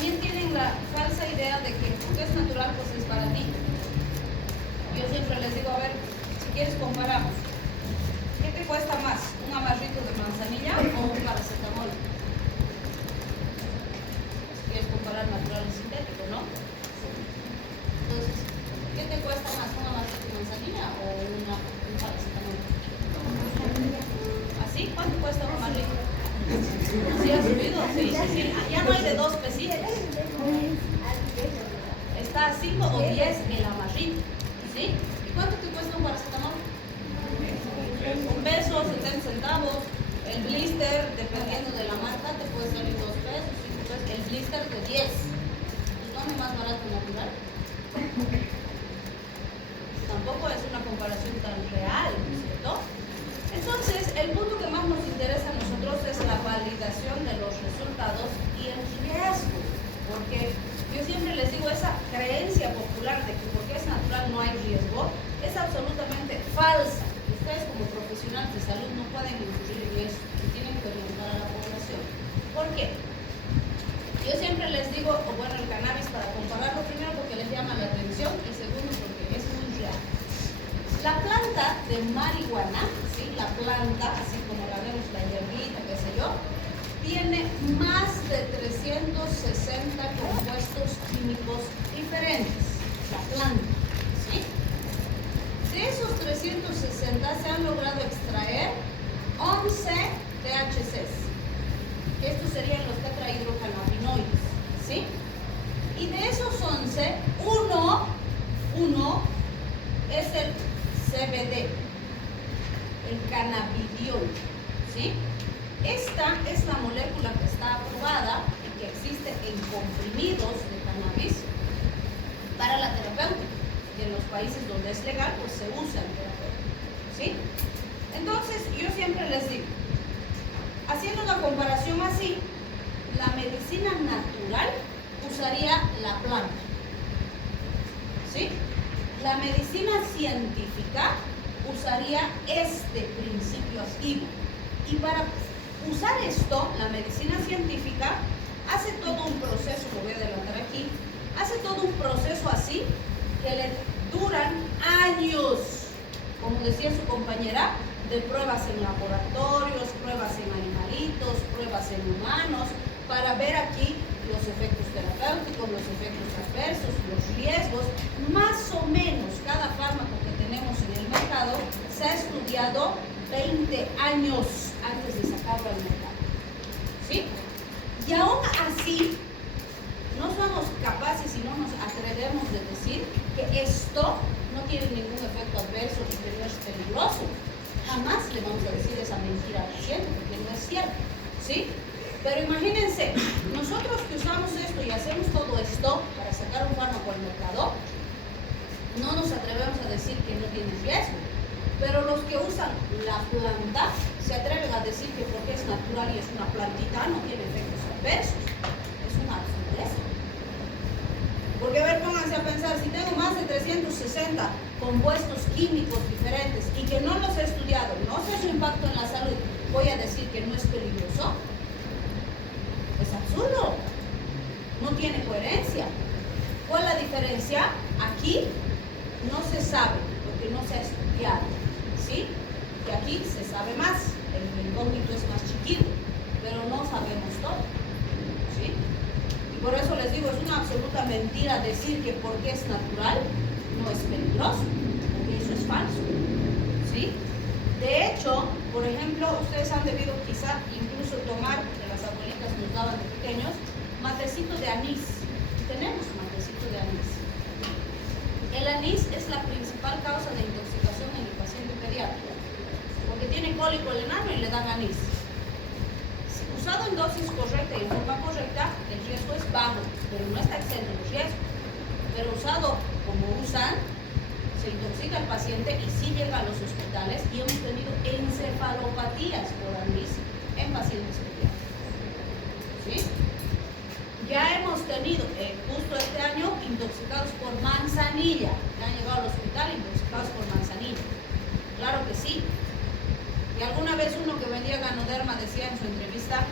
también tienen la falsa idea de que porque es natural, pues es baratito. Yo siempre les digo, a ver, si quieres comparamos, ¿qué te cuesta más? ¿Un amarrito de manzanilla o un paracetamol? Si quieres comparar natural y sintético, ¿no? Entonces, ¿qué te cuesta más? ¿Un amarrito de manzanilla o un paracetamol? ¿Así? ¿Cuánto cuesta un amarrito? ¿Sí ha subido? Sí, sí, sí. Ya no hay de 2 pesitos. Está a 5 o 10 el amarrito. ¿Sí? ¿Y cuánto te cuesta un paracetamol? $1, 70 centavos. El blister, dependiendo de la marca, te puede salir $2, 5 pesos. El blister de 10. ¿Y dónde más barato natural? Tampoco es una comparación tan real, ¿no es cierto? Entonces, el punto que más nos interesa a nosotros es la validación de los resultados y el riesgo. Porque yo siempre les digo, esa creencia popular de que porque es natural no hay riesgo, es absolutamente falsa. Ustedes como profesionales de salud no pueden incurrir en eso y tienen que orientar a la población. ¿Por qué? Yo siempre les digo, bueno, el cannabis para compararlo, primero porque les llama la atención y segundo porque es muy real. La planta de marihuana, ¿sí? La planta, así como la vemos, la hierbita, qué sé yo, tiene más de 360 compuestos químicos diferentes. La planta, ¿sí? De esos 360 se han logrado extraer 11 THCs. Estos serían los tetrahidrocannabinoides, ¿sí? Y de esos 11, uno es el CBD, el cannabidiol, ¿sí? Esta es la molécula que está aprobada y que existe en comprimidos de cannabis para la terapéutica. Y en los países donde es legal, pues se usa en terapéutica, ¿sí? Entonces, yo siempre les digo, haciendo una comparación así, la medicina natural usaría la planta, ¿sí? La medicina científica usaría este principio activo. Y para usar esto, la medicina científica hace todo un proceso, lo voy a adelantar aquí, hace todo un proceso así que le duran años, como decía su compañera, de pruebas en laboratorios, pruebas en animalitos, pruebas en humanos, para ver aquí los efectos terapéuticos, los efectos adversos, los riesgos. Más o menos cada fármaco que tenemos en el mercado se ha estudiado 20 años antes de sacarlo al mercado, ¿sí? Y aún así no somos capaces y no nos atrevemos de decir que esto no tiene ningún efecto adverso y que no es peligroso. Jamás le vamos a decir esa mentira al paciente porque no es cierto, ¿sí? Pero imagínense, nosotros que usamos esto y hacemos todo esto para sacar un fármaco al mercado, no nos atrevemos a decir que no tiene riesgo. Pero los que usan la planta se atreven a decir que porque es natural y es una plantita no tiene efectos adversos. Es una absurdez. Porque a ver, pónganse a pensar, si tengo más de 360 compuestos químicos diferentes y que no los he estudiado, no sé su impacto en la salud, ¿voy a decir que no es peligroso? Es absurdo. No tiene coherencia. ¿Cuál es la diferencia? Aquí no se sabe, porque no se ha estudiado, ¿sí? Y aquí se sabe más, el incógnito es más chiquito, pero no sabemos todo, ¿sí? Y por eso les digo, es una absoluta mentira decir que porque es natural no es peligroso, porque eso es falso, ¿sí? De hecho, por ejemplo, ustedes han debido quizá incluso tomar, que las abuelitas nos daban de pequeños, matecito de anís. Tenemos matecito de anís. El anís es la principal causa de intoxicación en el paciente pediátrico, porque tiene cólico el enano y le dan anís. Usado en dosis correcta y en forma correcta, el riesgo es bajo, pero no está exento de riesgo. Pero usado como usan, se intoxica el paciente y sí llega a los hospitales y hemos tenido encefalopatías por anís en pacientes pediátricos, ¿sí? Ya hemos tenido, justo este año, intoxicados por manzanilla. Ya han llegado al hospital intoxicados por manzanilla. Claro que sí. Y alguna vez uno que vendía Ganoderma decía en su entrevista,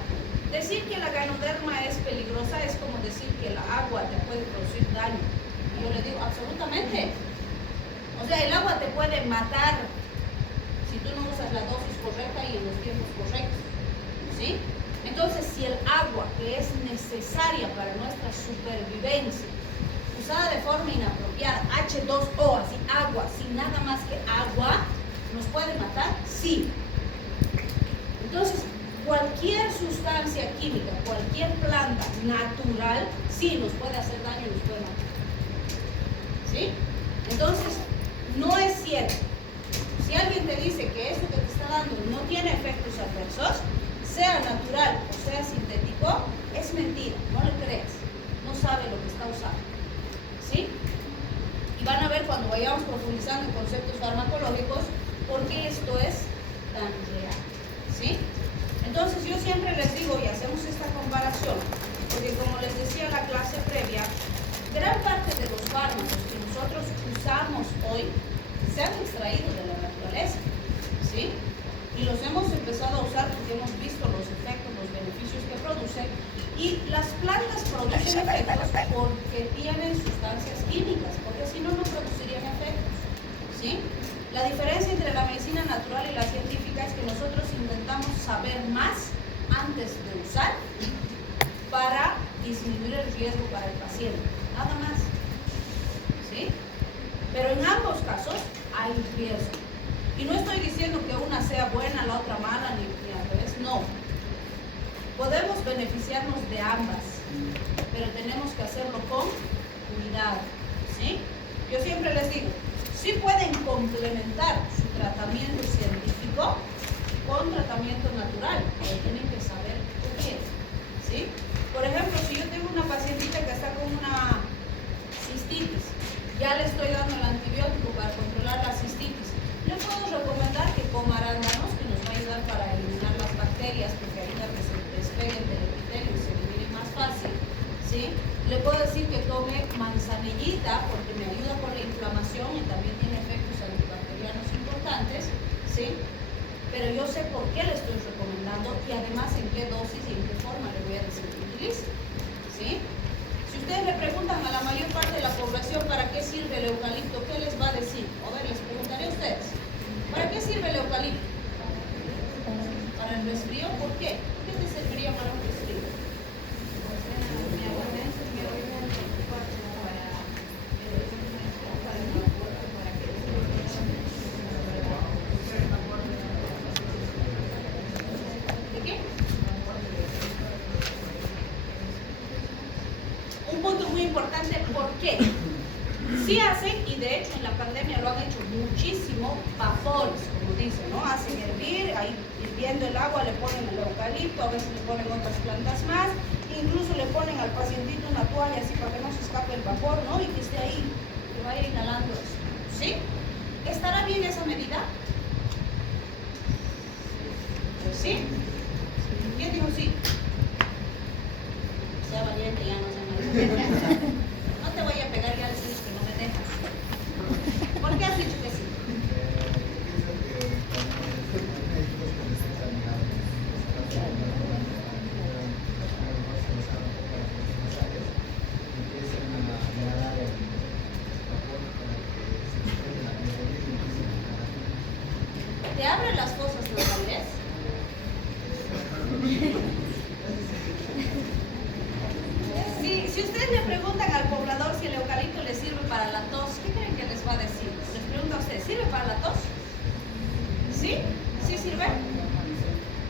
Decir que la ganoderma es peligrosa es como decir que el agua te puede producir daño. Y yo le digo, absolutamente. O sea, el agua te puede matar si tú no usas la dosis correcta y en los tiempos correctos. ¿Sí? Entonces, si el agua que es necesaria para nuestra supervivencia, usada de forma inapropiada, H2O, así agua, sin nada más que agua, ¿nos puede matar? Sí. Entonces, cualquier sustancia química, cualquier planta natural, sí nos puede hacer daño y nos puede matar. ¿Sí? Entonces, no es cierto. Si alguien te dice que eso que te está dando no tiene efectos adversos, sea natural o sea sintético, es mentira, no le creas. No sabe lo que está usando. ¿Sí? Y van a ver cuando vayamos profundizando en conceptos farmacológicos por qué esto es tan real. ¿Sí? Entonces yo siempre les digo y hacemos esta comparación, porque como les decía en la clase previa, gran parte de los fármacos que nosotros usamos hoy se han extraído de la naturaleza, ¿sí? Y los hemos empezado a usar porque hemos visto los efectos, los beneficios que producen, y las plantas producen efectos porque tienen sustancias químicas, porque si no, no producirían efectos, ¿sí? La diferencia entre la medicina natural y la científica es que nosotros intentamos saber más antes de usar para disminuir el riesgo para el paciente, nada más, ¿sí? Pero en ambos casos hay riesgo. Y no estoy diciendo que una sea buena, la otra mala, ni al revés, no. Podemos beneficiarnos de ambas, pero tenemos que hacerlo con cuidado, ¿sí? Yo siempre les digo, sí pueden complementar su tratamiento científico con tratamiento natural, pero tienen que saber qué, ¿sí? Por ejemplo, si yo tengo una pacientita que está con una cistitis, ya le estoy dando el antibiótico para controlar la cistitis, le puedo recomendar que coma arándanos, que nos va a ayudar para eliminar las bacterias, porque ayuda a que se despeguen del epitelio y se elimine más fácil, ¿sí? Le puedo decir que tome manzanillita, porque me ayuda con la inflamación y también tiene efectos antibacterianos importantes, ¿sí? Pero yo sé por qué le estoy recomendando y además en qué dosis y en qué forma le voy a decir que utilice, ¿sí? Si ustedes le preguntan a la mayor parte de la población para qué sirve el eucalipto, ¿qué les va a decir? A ver, les preguntaré a ustedes. ¿Para qué sirve el eucalipto? ¿Para el resfrío? ¿Por qué? ¿Por qué te serviría para un resfrío? ¿De qué? Un punto muy importante, ¿por qué? Sí hacen, y de hecho en la pandemia lo han hecho muchísimo, vapores, como dicen, ¿no? Hacen hervir, ahí hirviendo el agua le ponen el eucalipto, a veces le ponen otras plantas más, incluso le ponen al pacientito una toalla así para que no se escape el vapor, ¿no? Y que esté ahí, que vaya inhalando eso, ¿sí? ¿Estará bien esa medida? ¿Sí? ¿Quién dijo sí? Sea valiente, ya no sea valiente. No te voy a pegar, ya les digo que no me dejas. ¿Por qué has dicho que sí? ¿Te abre las fosas nasales? Si ustedes le preguntan al poblador si el eucalipto le sirve para la tos, ¿qué creen que les va a decir? Les pregunto a ustedes, ¿sirve para la tos? ¿Sí? ¿Sí sirve?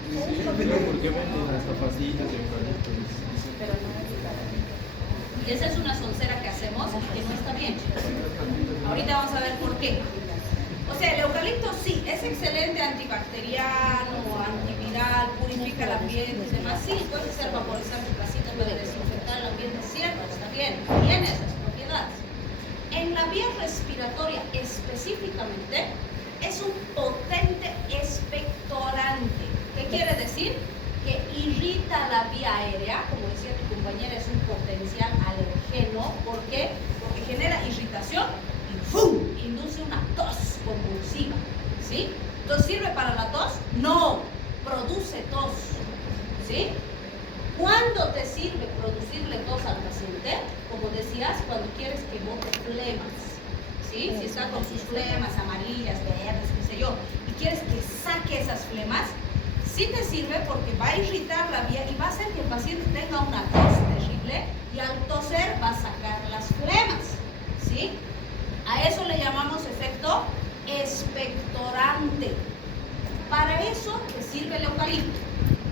Porque venden hasta pastillas de eucalipto. Pero no es eficaz. Y esa es una soncera que hacemos y que no está bien. Ahorita vamos a ver por qué. O sea, el eucalipto sí, es excelente antibacteriano, antiviral, purifica el ambiente y demás. Sí, puede ser vaporizante placita para desinfectar el ambiente, cierto, está bien, tiene esas propiedades. En la vía respiratoria específicamente, es un potente expectorante. ¿Qué quiere decir? Que irrita la vía aérea, como decía tu compañera, es un potencial alergeno. ¿Por qué? Porque genera irritación y ¡fum! Induce una tos convulsiva, ¿sí? Entonces, ¿sirve para la tos? No, produce tos, ¿sí? con sus flemas amarillas, verdes, qué sé yo, y quieres que saque esas flemas, sí te sirve porque va a irritar la vía y va a hacer que el paciente tenga una tos terrible y al toser va a sacar las flemas, ¿sí? A eso le llamamos efecto expectorante. Para eso te sirve el eucalipto.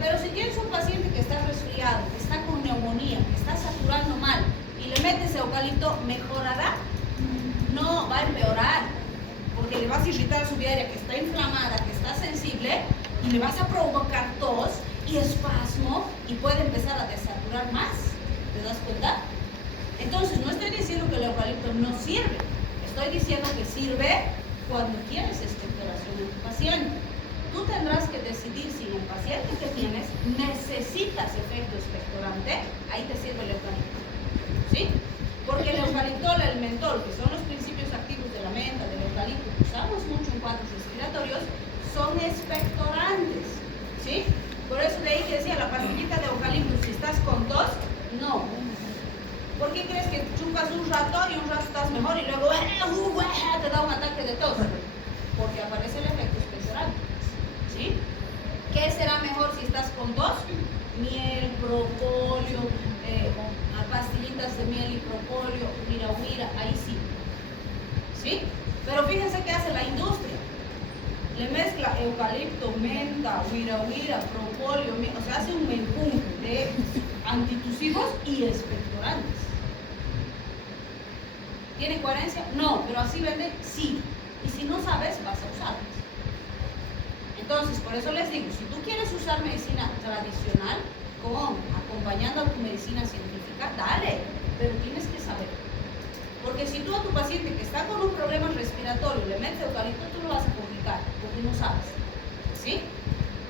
Pero si tienes un paciente que está resfriado, que está con neumonía, que está saturando mal y le metes eucalipto, ¿mejorará? No, va a empeorar, porque le vas a irritar su vía aérea que está inflamada, que está sensible, y le vas a provocar tos y espasmo y puede empezar a desaturar más. ¿Te das cuenta? Entonces, no estoy diciendo que el eucalipto no sirve, estoy diciendo que sirve cuando quieres expectoración en tu paciente. Tú tendrás que decidir si en el paciente que tienes necesitas efecto expectorante, ahí te sirve el eucalipto, ¿sí? Porque el eucaliptol, el mentol, que son los principios activos de la menta, del eucalipto, que usamos mucho en cuadros respiratorios, son expectorantes, ¿sí? Por eso de ahí que decía la pastillita de eucalipto, si estás con tos, no. ¿Por qué crees que chupas un rato y un rato estás mejor y luego te da un ataque de tos? Porque aparece el efecto expectorante, ¿sí? ¿Qué será mejor si estás con tos? Miel, propóleo, pastillitas de miel y propóleo, huira, ahí sí, ¿sí? Pero fíjense qué hace la industria. Le mezcla eucalipto, menta, huira, propóleo, o sea, hace un menjunje de antitusivos y expectorantes. ¿Tiene coherencia? No, pero así vende, sí. Y si no sabes, vas a usarlas. Entonces, por eso les digo, si tú quieres usar medicina tradicional, acompañando a tu medicina científica, dale, pero tienes que saber. Porque si tú a tu paciente que está con un problema respiratorio le metes eucalipto, tú lo vas a complicar, porque no sabes, ¿sí?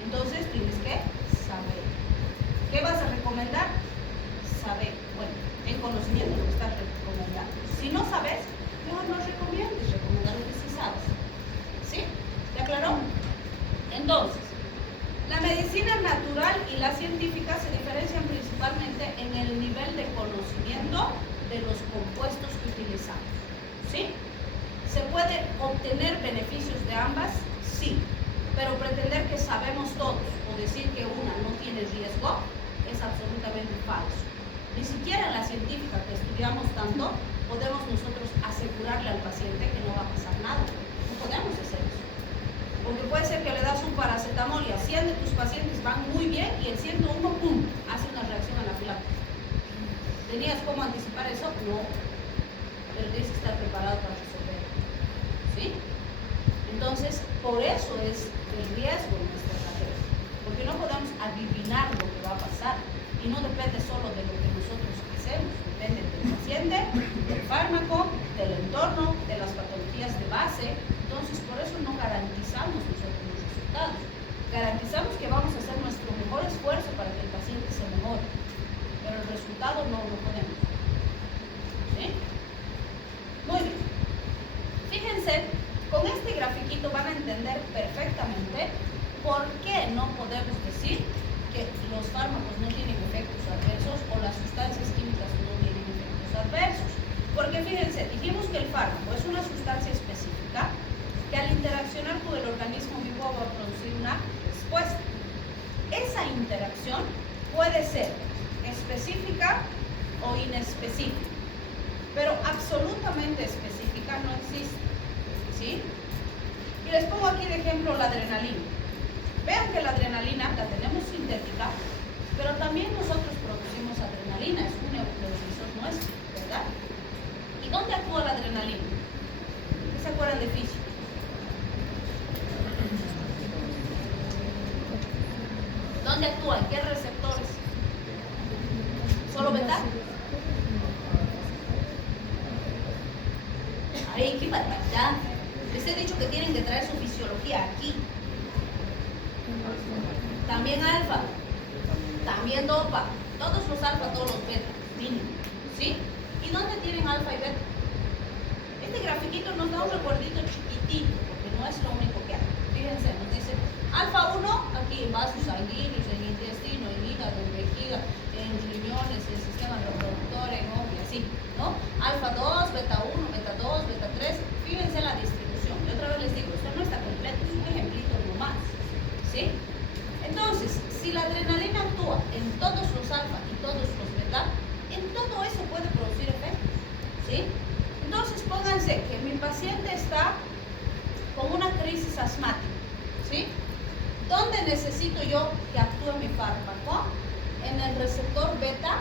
Entonces tienes que saber. ¿Qué vas a recomendar? Saber. Bueno, en conocimiento lo que estás recomendando. Si no sabes, mejor no recomiendes, recomendar lo que sí sabes, ¿sí? ¿Te aclaró? Entonces, la medicina natural y la científica se diferencian principalmente en el nivel de conocimiento de los compuestos que utilizamos, ¿sí? ¿Se puede obtener beneficios de ambas? Sí, pero pretender que sabemos todos o decir que una no tiene riesgo es absolutamente falso. Ni siquiera en la científica que estudiamos tanto podemos nosotros asegurarle al paciente que no va a pasar nada. No podemos hacer eso. Porque puede ser que le das un paracetamol y a 100 de tus pacientes van muy bien y el 101, ¡pum!, hace una reacción anafiláctica. ¿Tenías cómo anticipar eso? No. Pero tienes que estar preparado para resolver. ¿Sí? Entonces, por eso es el riesgo en nuestra carrera. Porque no podemos adivinar lo que va a pasar. Y no depende solo de lo que nosotros hacemos. Depende del paciente, del fármaco, del entorno, de las patologías de base. Entonces, por eso no garantizamos nosotros los resultados. Garantizamos que vamos a hacer nuestro mejor esfuerzo para que el paciente se mejore. Pero el resultado no lo podemos. ¿Sí? Muy bien. Fíjense, con este grafiquito van a entender perfectamente por qué no podemos decir que los fármacos no tienen efectos adversos o las sustancias químicas no tienen efectos adversos. Porque fíjense, dijimos que el fármaco es una sustancia específica que al interaccionar con el organismo vivo va a producir una respuesta. Esa interacción puede ser específica o inespecífica, pero absolutamente específica no existe, ¿sí? Y les pongo aquí de ejemplo la adrenalina. Vean que la adrenalina la tenemos sintética, pero también nosotros producimos adrenalina, es un neurotransmisor nuestro, ¿verdad? ¿Y dónde actúa la adrenalina? ¿Qué se acuerdan de física? ¿Dónde actúa? ¿En qué receptores? ¿Solo beta? Ahí, qué barbaridad. Les he dicho que tienen que traer su fisiología aquí. También alfa, también dopa, todos los alfa, todos los beta, mínimo, ¿sí? ¿Y dónde tienen alfa y beta? Este grafiquito nos da un recuerdito chiquitito, porque no es lo único que hay. Fíjense, nos dice alfa 1 aquí en vasos sanguíneos, en el intestino, en hígado, hígado, en vejiga, en riñones, en sistema reproductor, en ojo y así, ¿no? Alfa 2, beta 1, beta 2, beta 3, fíjense la distribución. Y otra vez les digo, esto no está completo, es un ejemplito nomás, ¿sí? Entonces, si la adrenalina actúa en todos los alfa y todos los beta, en todo eso puede producir efectos, ¿sí? Entonces, pónganse que mi paciente está con una crisis asmática, ¿sí? ¿Dónde necesito yo que actúe mi fármaco? En el receptor beta,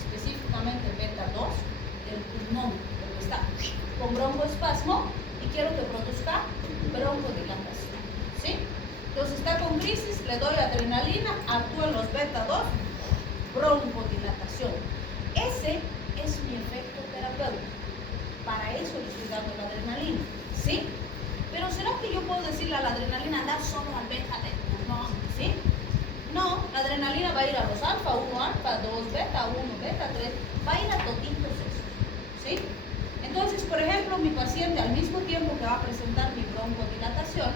específicamente beta 2, del pulmón, porque está con broncoespasmo y quiero que produzca broncodilatación, ¿sí? Entonces está con crisis, le doy adrenalina, actúan los beta 2, broncodilatación. Ese es mi efecto terapéutico. Para eso le estoy dando la adrenalina, ¿sí? Pero ¿será que yo puedo decirle a la adrenalina dar solo al beta? No, ¿sí? No, la adrenalina va a ir a los alfa, 1 alfa, 2 beta, 1 beta, 3, va a ir a toditos esos, ¿sí? Entonces, por ejemplo, mi paciente al mismo tiempo que va a presentar mi broncodilatación,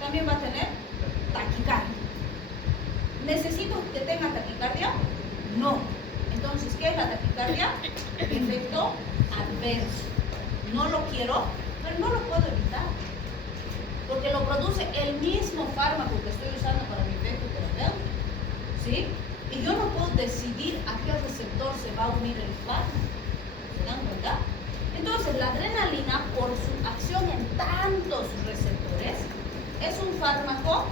también va a tener taquicardia. ¿Necesito que tenga taquicardia? No. Entonces, ¿qué es la taquicardia? Efecto adverso. No lo quiero, pero no lo puedo evitar, porque lo produce el mismo fármaco que estoy usando para mi efecto terapéutico, ¿sí? Y yo no puedo decidir a qué receptor se va a unir el fármaco. ¿Se dan cuenta? Entonces, la adrenalina, por su acción en tantos receptores, es un fármaco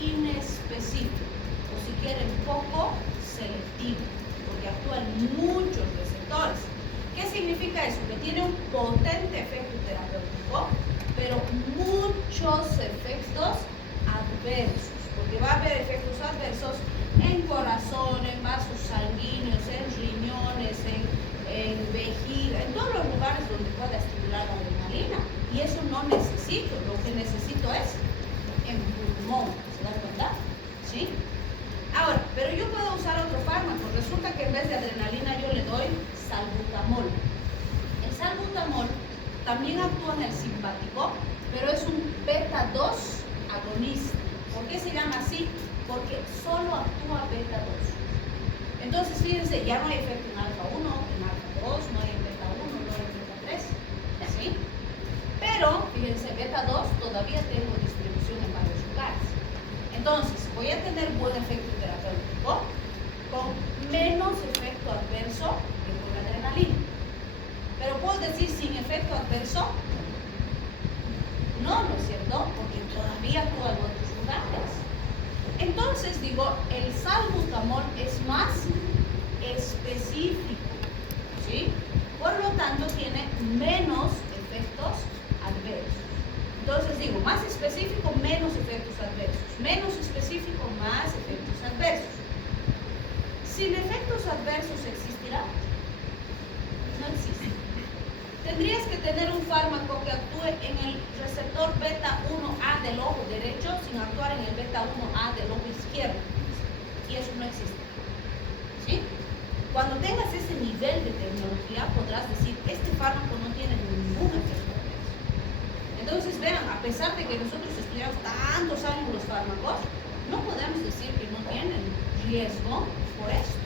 inespecífico, o si quieren, poco selectivo, porque actúa en muchos receptores. ¿Qué significa eso? Que tiene un potente efecto terapéutico, pero muchos efectos adversos, porque va a haber efectos adversos en corazón, en vasos sanguíneos, en riñones, en vejiga, en todos los lugares donde pueda estimular la adrenalina. Y eso no necesito, lo que necesito es en pulmón, ¿se dan cuenta? ¿Sí? Ahora, pero yo puedo usar otro fármaco. Resulta que en vez de adrenalina yo le doy salbutamol. El salbutamol también actúa en el simpático, pero es un beta 2 agonista. ¿Por qué se llama así? Porque solo actúa beta 2. Entonces, fíjense, ya no hay efecto en alfa 1, en alfa 2, no hay en beta 1, no hay en beta 3, ¿sí? Pero, fíjense, beta 2 todavía tengo distribución en varios lugares. Entonces, voy a tener buen efecto terapéutico con menos efecto adverso que con la adrenalina. Pero puedo decir sin efecto adverso, no, ¿no es cierto? Porque todavía actúa en otros lugares. Entonces digo, el salbutamol es más específico, ¿sí? Por lo tanto, tiene menos efectos adversos. Entonces digo, más específico, menos efectos adversos. Menos específico, más efectos adversos. ¿Sin efectos adversos existirá? No existe. Tendrías que tener un fármaco que actúe en el receptor beta 1A del ojo derecho sin actuar en el beta 1A del ojo izquierdo. Y eso no existe, ¿sí? Cuando tengas ese nivel de tecnología, podrás decir, este fármaco no tiene ningún efecto adverso. Entonces, vean, a pesar de que nosotros estudiamos tantos años los fármacos, no podemos decir que no tienen riesgo por esto.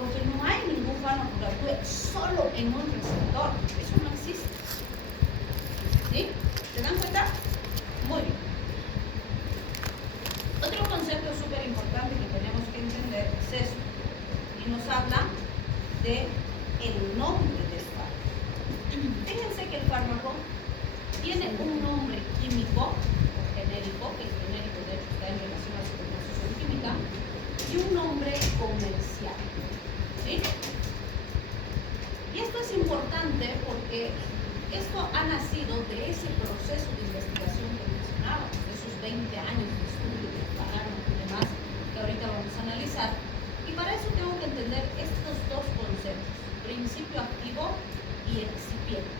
Porque no hay ningún fármaco que actúe solo en un receptor. Eso no existe. ¿Sí? ¿Se dan cuenta? Muy bien. Otro concepto súper importante que tenemos que entender es eso. Y nos habla de el nombre del fármaco. Fíjense que el fármaco tiene un nombre químico genérico, que el genérico de hecho está en relación a su composición química, y un nombre comercial. ¿Sí? Y esto es importante porque esto ha nacido de ese proceso de investigación que mencionábamos, de esos 20 años de estudio de fármacos y demás que ahorita vamos a analizar. Y para eso tengo que entender estos dos conceptos, principio activo y excipiente.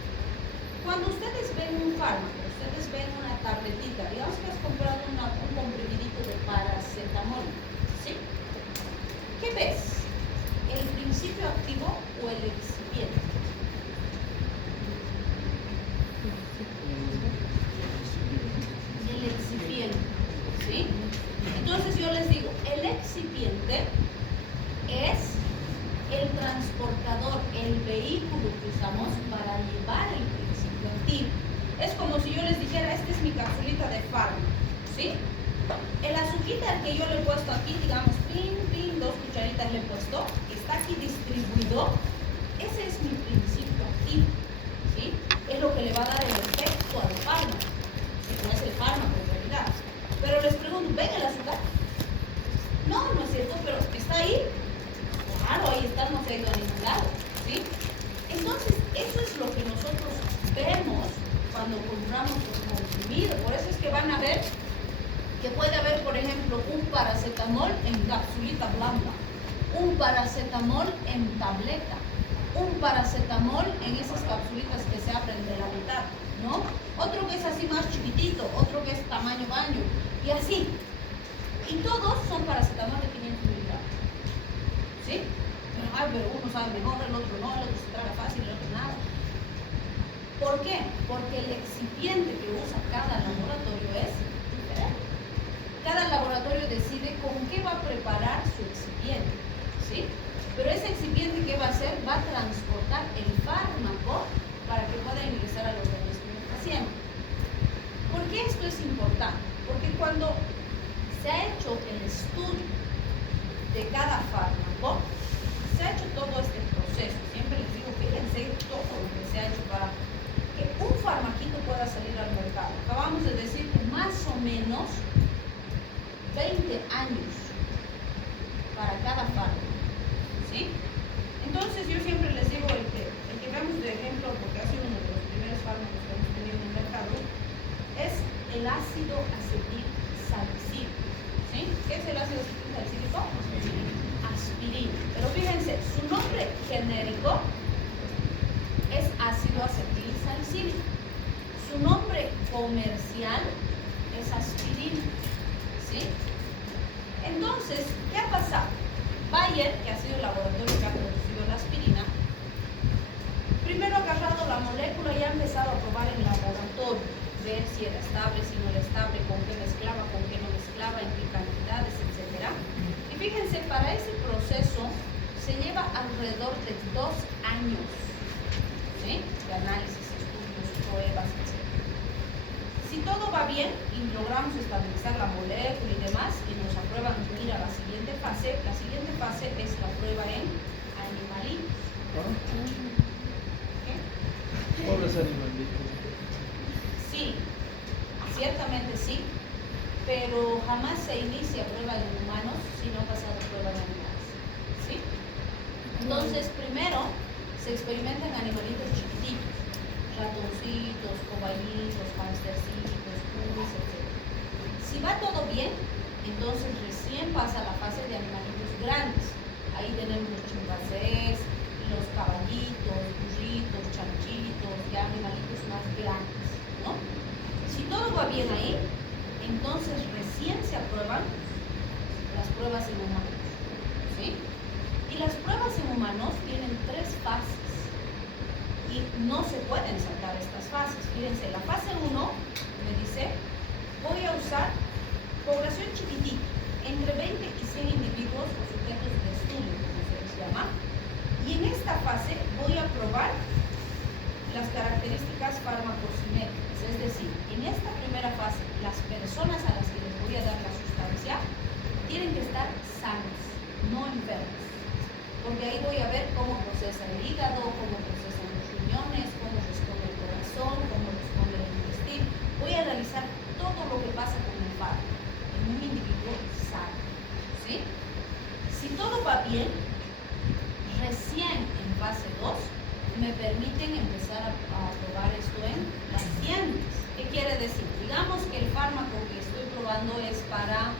Cuando ustedes ven un fármaco, ustedes ven una tabletita, digamos que has comprado una recipiente es el transportador, el vehículo que usamos para llevar el principio activo. Es como si yo les dijera, esta es mi capsulita de fármaco, ¿sí? El azuquita que yo le he puesto aquí, digamos, pin, 2 cucharitas le he puesto, que está aquí distribuido, ese es mi principio activo, ¿sí? Es lo que le va a dar el efecto al fármaco, que no es el fármaco en realidad. Pero les pregunto, ¿ven el azúcar? No, no es cierto, pero ¿está ahí? Claro, ahí está, no se ha ido a ningún lado, ¿sí? Entonces, eso es lo que nosotros vemos cuando compramos un comprimido. Por eso es que van a ver que puede haber, por ejemplo, un paracetamol en capsulita blanda, un paracetamol en tableta, un paracetamol en esas capsulitas que se abren de la mitad, ¿no? Otro que es así más chiquitito, otro que es tamaño baño, y así. Y todos son paracetamol de 500 miligramos, ¿sí? Pero uno sabe mejor, el otro no, el otro se traga fácil, el otro nada. ¿Por qué? Porque el excipiente que usa cada laboratorio es diferente. Cada laboratorio decide con qué va a preparar su excipiente, ¿sí? Pero ese excipiente, ¿qué va a hacer? Va a transportar el fármaco para que pueda ingresar al organismo del paciente. ¿Por qué esto es importante? Porque cuando se ha hecho el estudio de cada fármaco, se ha hecho todo este proceso. Siempre les digo, fíjense todo lo que se ha hecho para que un farmaquito pueda salir al mercado. Acabamos de decir que más o menos 20 años para cada fármaco, ¿sí? Entonces yo siempre les digo el que vemos de ejemplo, porque ha sido uno de los primeros fármacos que hemos tenido en el mercado, es el ácido acetil salicílico, ¿sí? ¿Qué es el ácido acetil salicílico? Aspirina. Pero fíjense, su nombre genérico es ácido acetil salicílico. Su nombre comercial es aspirina, ¿sí? Entonces, ¿qué ha pasado? Bayer, que ha sido el laboratorio que ha producido la aspirina, primero ha agarrado la molécula y ha empezado a probar en laboratorio, ver si era estable, si no era estable, con qué mezclaba, con qué no mezclaba, en qué cantidades, etc. Y fíjense, para ese proceso se lleva alrededor de 2 años, ¿sí? De análisis, estudios, pruebas, etc. Si todo va bien y logramos estabilizar la molécula y demás y nos aprueban ir a la siguiente fase es la prueba en animalitos. ¿Qué? Pobres animalitos. Sí, ciertamente sí, pero jamás se inicia prueba en humanos si no ha pasado prueba en animales, ¿sí? Entonces, primero se experimenta en animalitos chiquititos, ratoncitos, cobayitos, hamstercitos, pulgas, etc. Si va todo bien, entonces recién pasa la fase de animalitos grandes. Ahí tenemos los chimpancés, los caballitos, burritos, chanchitos, ya animalitos más grandes, ¿no? Si todo va bien ahí, entonces recién se aprueban las pruebas en humanos, ¿sí? Y las pruebas en humanos tienen 3 fases y no se pueden saltar estas fases. Fíjense, la fase 1 me dice, voy a usar población chiquitita, entre 20 y 100 individuos o sujetos de estudio, como se les llama, y en esta fase voy a probar las características farmacocinéticas, es decir, en esta primera fase, las personas a las que les voy a dar la sustancia tienen que estar sanas, no enfermas, porque ahí voy a ver cómo procesa el hígado, cómo procesan los riñones, cómo responde el corazón, cómo responde el intestino. Voy a analizar todo lo que pasa con el fármaco en un individuo sano, ¿sí? Si todo va bien, recién en fase 2 me permiten empezar a probar esto en pacientes. ¿Qué quiere decir? Digamos que el fármaco que estoy probando es para,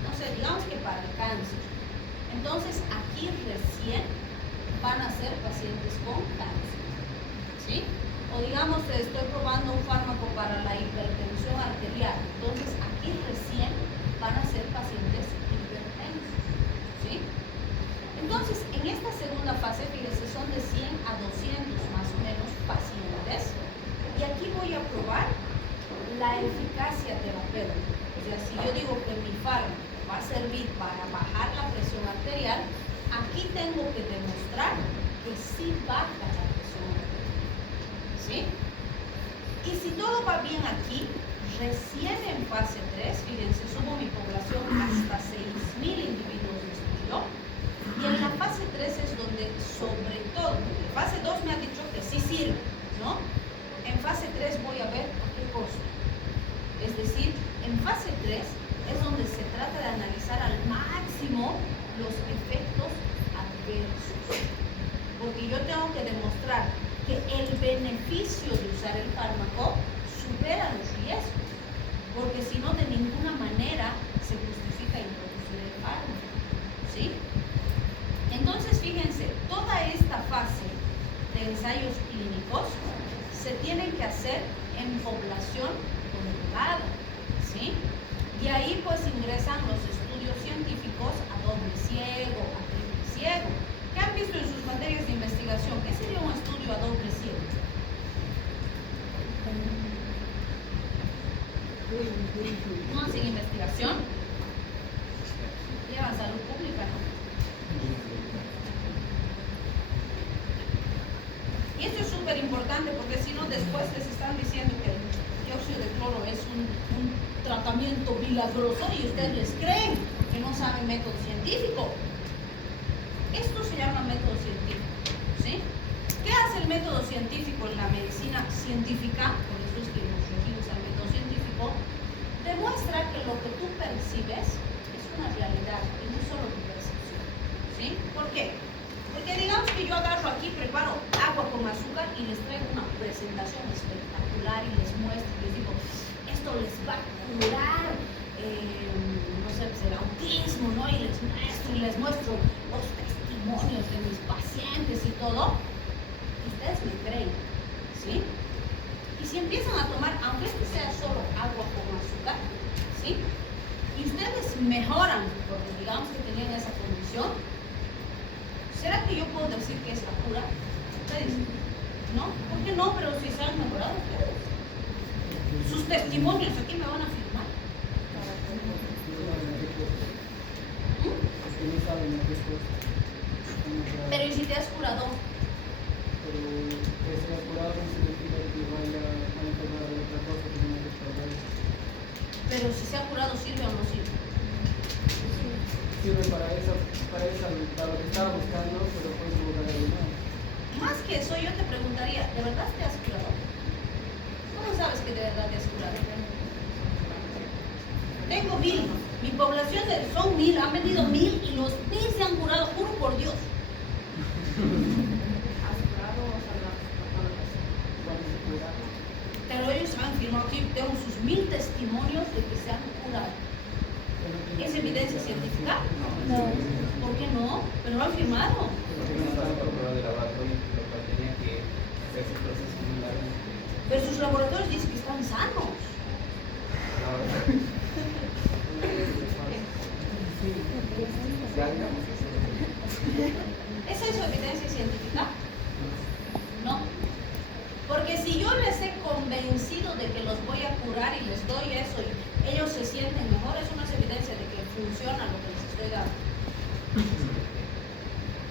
no sé, digamos que para el cáncer. Entonces aquí recién van a ser pacientes con cáncer, ¿sí? O digamos que estoy probando un fármaco para la hipertensión arterial. Entonces aquí recién van a ser pacientes hipertensos, ¿sí? Entonces, en esta segunda fase, fíjense, son de 100 a 200 más o menos pacientes. Y aquí voy a probar la eficacia terapéutica. O sea, si yo digo que mi fármaco va a servir para bajar la presión arterial, aquí tengo que demostrar que sí baja la presión arterial. ¿Sí? Y si todo va bien aquí, recién en fase 3, fíjense, subo mi población hasta 6.000 individuos de estudio. Y en la fase 3 es donde, sobre todo, en fase 2 me ha dicho que sí sirve, ¿no? En fase 3 voy a ver a qué costo. Es decir, en fase 3 es donde se trata de analizar al máximo los efectos adversos. Porque yo tengo que demostrar que el beneficio de usar el fármaco supera los riesgos. Porque si no, de ninguna manera se justifica introducir el fármaco. ¿Sí? Entonces, fíjense, toda esta fase de ensayos clínicos se tienen que hacer en población controlada, ¿sí? Y ahí pues ingresan los estudios científicos a doble ciego, a triple ciego. ¿Qué han visto en sus materias de investigación? ¿Qué sería un estudio a doble ciego? ¿No hacen investigación? Llevan salud pública, ¿no? Y esto es súper importante porque si no después les están diciendo que el dióxido de cloro es un tratamiento milagroso y ustedes les creen que no saben método científico. Esto se llama método científico, ¿sí? ¿Qué hace el método científico en la medicina científica? Por eso es que nos regimos al método científico. Demuestra que lo que tú percibes es una realidad y no solo tu percepción, ¿sí? ¿Por qué? Porque digamos que yo agarro aquí, preparo agua con azúcar y les traigo una presentación espectacular y les muestro y les digo, esto les va a curar, no sé, pues el autismo, ¿no? Y les muestro los testimonios de mis pacientes y todo, ustedes me creen, ¿sí? Y si empiezan a tomar, aunque esto sea solo agua con azúcar, ¿sí? Y ustedes mejoran, porque digamos que tenían esa condición, ¿será que yo puedo decir que es la cura? Ustedes, ¿no? ¿Por qué no? Pero si se han mejorado ustedes. Sus testimonios aquí me van a firmar. Pero ¿y si te has curado? Pero que se ha curado no significa que vaya a enfermar de otra cosa que no me gusta. Pero si se ha curado, ¿sirve o no sirve? Sirve para lo que estaba buscando, pero fue su lugar de no. Más que eso, yo te preguntaría, ¿de verdad te has curado? ¿Cómo sabes que de verdad te has curado? Tengo 1000, mi población son 1000, han venido 1000 y los 1000 se han curado, juro por Dios. Pero ellos se han firmado aquí, tengo sus 1000 testimonios de que se han curado. ¿Es evidencia científica? No. ¿Por qué no? Pero lo han firmado. Pero sus laboratorios dicen que están sanos. ¿Es eso evidencia científica? No. Porque si yo les he convencido de que los voy a curar y les doy eso y ellos se sienten mejor, eso no es evidencia de que funciona lo que les estoy dando.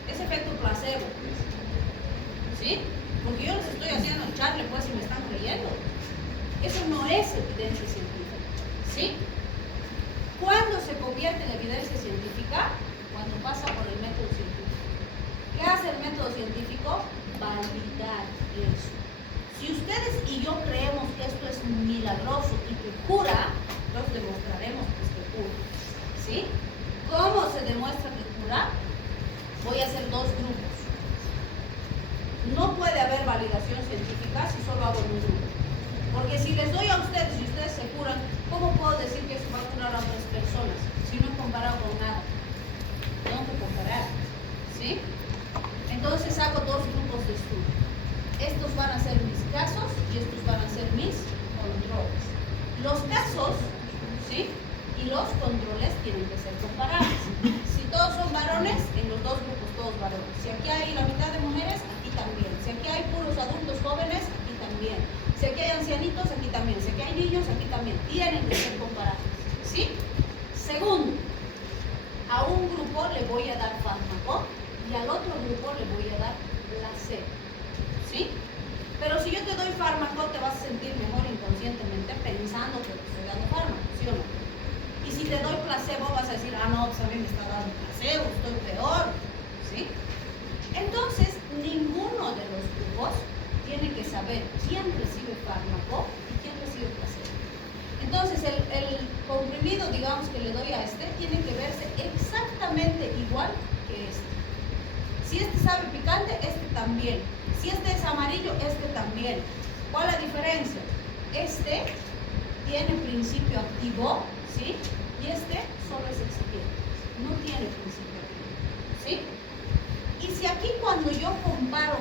Es efecto placebo. ¿Sí? Porque yo les estoy haciendo echarle pues y me están creyendo. Eso no es evidencia científica. ¿Sí? ¿Cuándo se convierte en evidencia científica? Cuando pasa por el método científico. ¿Qué hace el método científico? Validar eso. Si ustedes y yo creemos que esto es milagroso y que cura, entonces demostraremos pues, que cura. ¿Sí? ¿Cómo se demuestra que cura? Voy a hacer dos grupos. No puede haber validación científica si solo hago un grupo. Porque si les doy a ustedes y ustedes se curan, ¿cómo puedo decir que eso va a curar a otras personas si no he comparado con nada? Tengo que comparar. ¿Sí? Entonces hago dos grupos de estudio. Estos van a ser mis casos y estos van a ser mis controles. Los casos, ¿sí? Y los controles tienen que ser comparables. Si todos son varones, en los dos grupos todos varones. Si aquí hay la mitad de mujeres, aquí también. Si aquí hay puros adultos jóvenes, aquí también. Si aquí hay ancianitos, aquí también. Si aquí hay niños, aquí también. Tienen que ser comparables, ¿sí? Segundo, a un grupo le voy a dar fármaco y al otro grupo le voy a dar placebo, ¿sí? Pero si yo te doy fármaco, te vas a sentir mejor inconscientemente pensando que te estoy dando fármaco, ¿sí o no? Y si te doy placebo, vas a decir, ah, no, pues a mí me está dando placebo, estoy peor, ¿sí? Entonces, ninguno de los grupos tiene que saber quién recibe fármaco y quién recibe placebo. Entonces, el comprimido, digamos, que le doy a este, tiene que verse exactamente igual que este. Si este sabe picante, este también. Si este es amarillo, este también. ¿Cuál es la diferencia? Este tiene principio activo, ¿sí? Y este solo es excipiente. No tiene principio activo, ¿sí? Y si aquí cuando yo comparo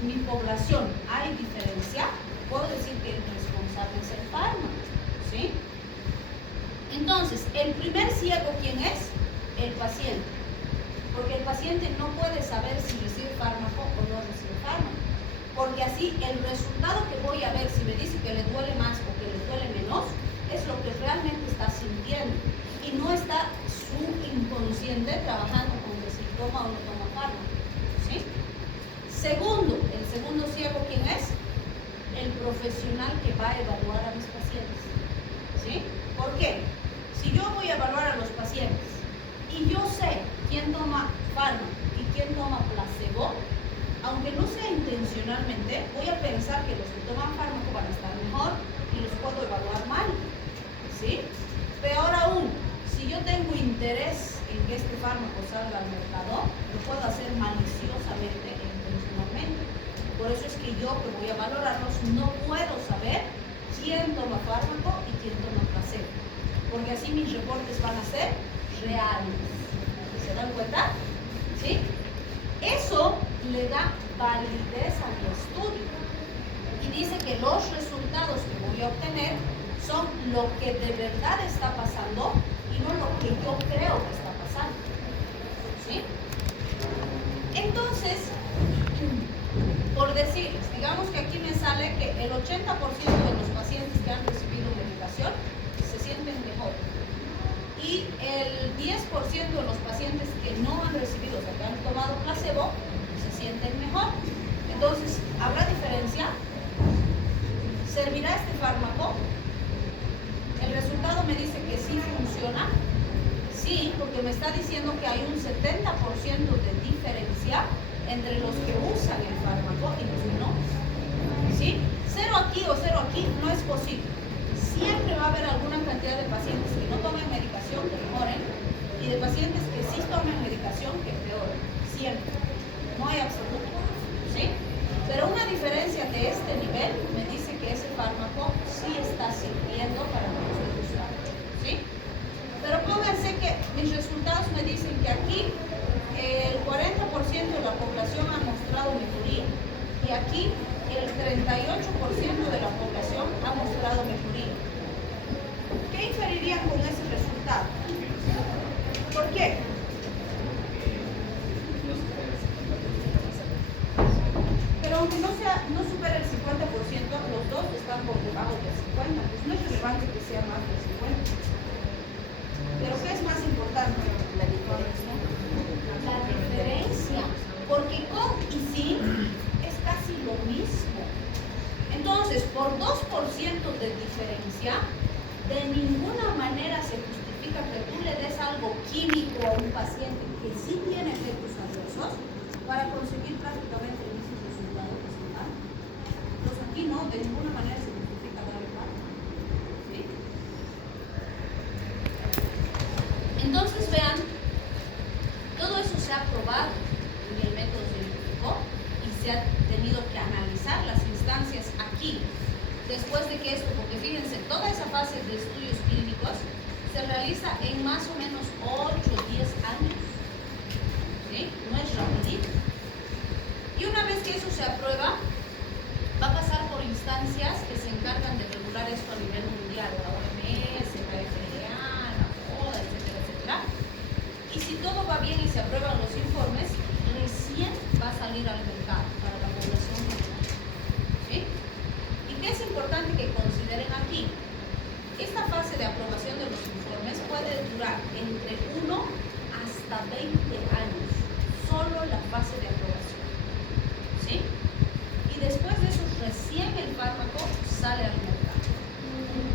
mi población hay diferencia, puedo decir que el responsable es el fármaco, ¿sí? Entonces, el primer ciego, ¿quién es? El paciente. Porque el paciente no puede saber si recibe fármaco o no recibe fármaco. Porque así el resultado que voy a ver, si me dice que le duele más o que le duele menos, es lo que realmente está sintiendo. Y no está su inconsciente trabajando con que si toma o no toma fármaco, ¿sí? Segundo, el segundo ciego, ¿quién es? El profesional que va a evaluar a mis pacientes, ¿sí? ¿Por qué? Si yo voy a evaluar a los pacientes y yo sé quién toma fármaco y quién toma placebo, aunque no sea intencionalmente, voy a pensar que los que toman fármaco van a estar mejor y los puedo evaluar mal, ¿sí? Peor aún, si yo tengo interés en que este fármaco salga al mercado, lo puedo hacer maliciosamente e intencionalmente. Por eso es que yo, que voy a valorarlos, no puedo saber quién toma fármaco y quién toma placebo, porque así mis reportes van a ser reales. ¿Se dan cuenta? ¿Sí? Eso le da validez a mi estudio y dice que los resultados que voy a obtener son lo que de verdad está pasando y no lo que yo creo que está pasando, ¿sí? Entonces, por decirles, digamos que aquí me sale que el 80% de los pacientes que han recibido medicación se sienten mejor y el 10% de los pacientes que no han recibido, o sea, que han tomado placebo, se sienten mejor. Entonces, ¿habrá diferencia? ¿Servirá este fármaco? El resultado me dice que sí funciona. Sí, porque me está diciendo que hay un 70% de diferencia entre los que usan el fármaco y los que no. ¿Sí? 0 aquí o 0 aquí no es posible. Siempre va a haber alguna cantidad de pacientes que no tomen medicación que mejoren y de pacientes que sí tomen medicación que empeoren. Siempre. No hay absoluto. ¿Sí? Pero una diferencia de este nivel me dice que ese fármaco sí está sirviendo para lo que estoy buscando. ¿Sí? Pero pónganse que mis resultados me dicen que aquí el 40% de la población ha mostrado mejoría y aquí el 38% de la población ha mostrado mejoría. ¿Qué inferirían con ese resultado? ¿Por qué? Pero aunque no supera el 50%, los dos están por debajo del 50%, pues no es relevante que sea más del 50%. Pero ¿qué es más importante? La diferencia. La diferencia. Porque con y sin es casi lo mismo. Entonces, por 2% de diferencia, de ninguna manera se justifica que tú le des algo químico a un paciente que sí tiene efectos adversos para conseguir prácticamente el mismo resultado que se da. Entonces, aquí no, de ninguna manera se justifica darle algo. ¿Sí? Entonces, vean, todo eso se ha probado en el método científico y se ha tenido que analizar las instancias aquí, después de que esto, porque fíjense, toda esa fase de estudios clínicos se realiza en más o menos 8 o 10 años, ¿sí? No es rapidito. Y una vez que eso se aprueba, va a pasar por instancias que se encargan de regular esto a nivel mundial, la OMS, la FDA, la ODA, etcétera, etcétera. Y si todo va bien y se aprueban los informes, recién va a salir al mercado para la población general. ¿Sí? Y hasta 20 años, solo la fase de aprobación, ¿sí? Y después de eso, recién el fármaco sale al mercado.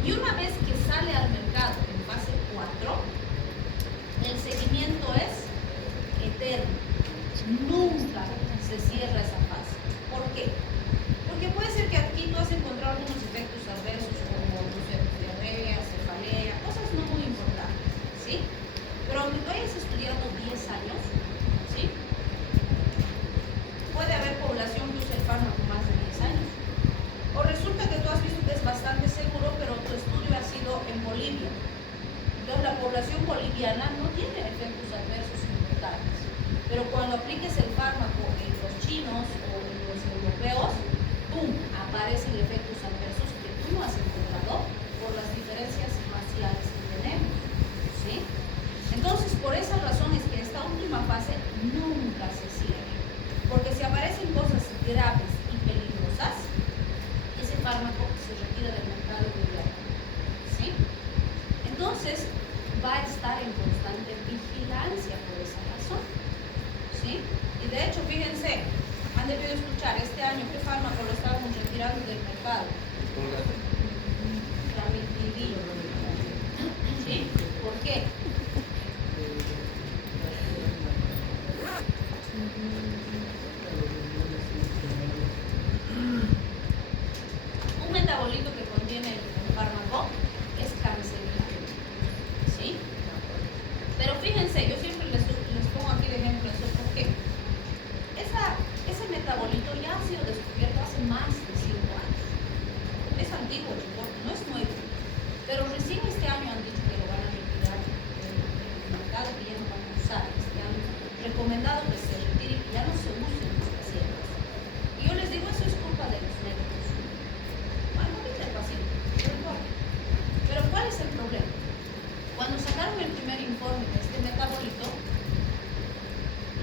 Y una vez que sale al mercado en fase 4, el seguimiento es eterno. Nunca se cierra esa fase. ¿Por qué? Porque puede ser que aquí tú has encontrado algunos efectos adversos como, no sé, diarrea, cefalea, cosas no muy importantes, ¿sí? Pero aunque tú hayas estudiado 10 años, ¿sí? Puede haber población que use el fármaco más de 10 años. O resulta que tú has visto que es bastante seguro, pero tu estudio ha sido en Bolivia. Entonces la población boliviana no tiene efectos adversos importantes. Pero cuando apliques el fármaco en los chinos o en los europeos, ¡pum!, aparecen efectos adversos que tú no has encontrado por las diferencias raciales que tenemos, ¿sí? Entonces, por esa razón es que esta última fase nunca se cierra. Porque si aparecen cosas graves y peligrosas, ese fármaco se retira del mercado inmediatamente, ¿sí? Entonces, va a estar en constante vigilancia por esa razón, ¿sí? Y de hecho, fíjense, han debido escuchar este año qué fármaco lo estábamos retirando del mercado. Ranitidina. ¿Sí? ¿Por qué? Un metabolito que contiene el fármaco es cancerígeno, ¿sí? Pero fíjense, yo siempre les pongo aquí de ejemplo eso, porque ese metabolito ya ha sido descubierto hace más de 5 años. Es antiguo, no es nuevo, pero recién este año han dicho que lo van a retirar del mercado, que ya no van a usar este año. Recomendado que se retire y que ya no se use en los pacientes. Y yo les digo, eso es culpa de los médicos. Bueno, no del paciente, no importa. Pero ¿cuál es el problema? Cuando sacaron el primer informe de este metabolito,